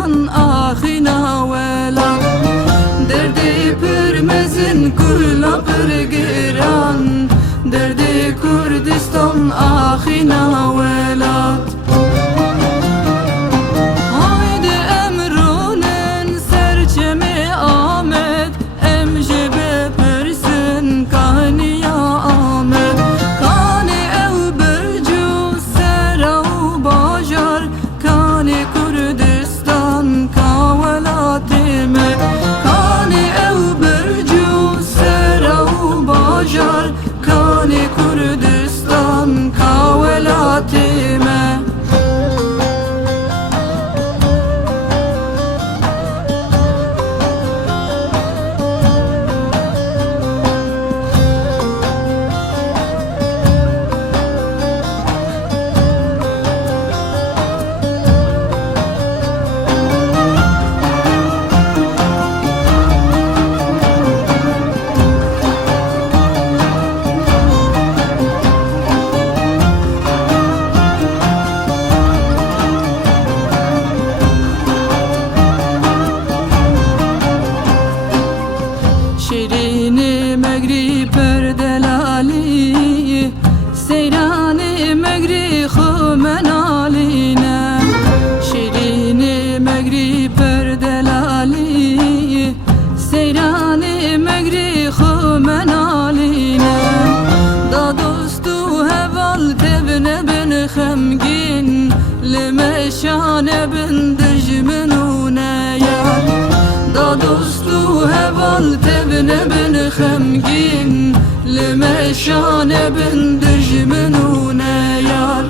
Kurdistan ahina velat derdi pürmezin kurla pürgiran derdi Kurdistan ahina velat haydi emrunen serçemi Ahmet emjebe persin kaniya Ahmet kani ev bercu serav bajar kani Kurdistan kavelatime kani ev bercu serav bajar kani Kurdistan kavelatime شیرینی مگری پردلالی سیرانی مگری خمنالینه شیرینی مگری پردلالی سیرانی مگری خمنالینه دا دوستو هوال تبنه بن خمگین لمشانه بن درجمنونه یار دا دوستو هوال تبنه بن خمگین لمشانه بن درجمنونه یار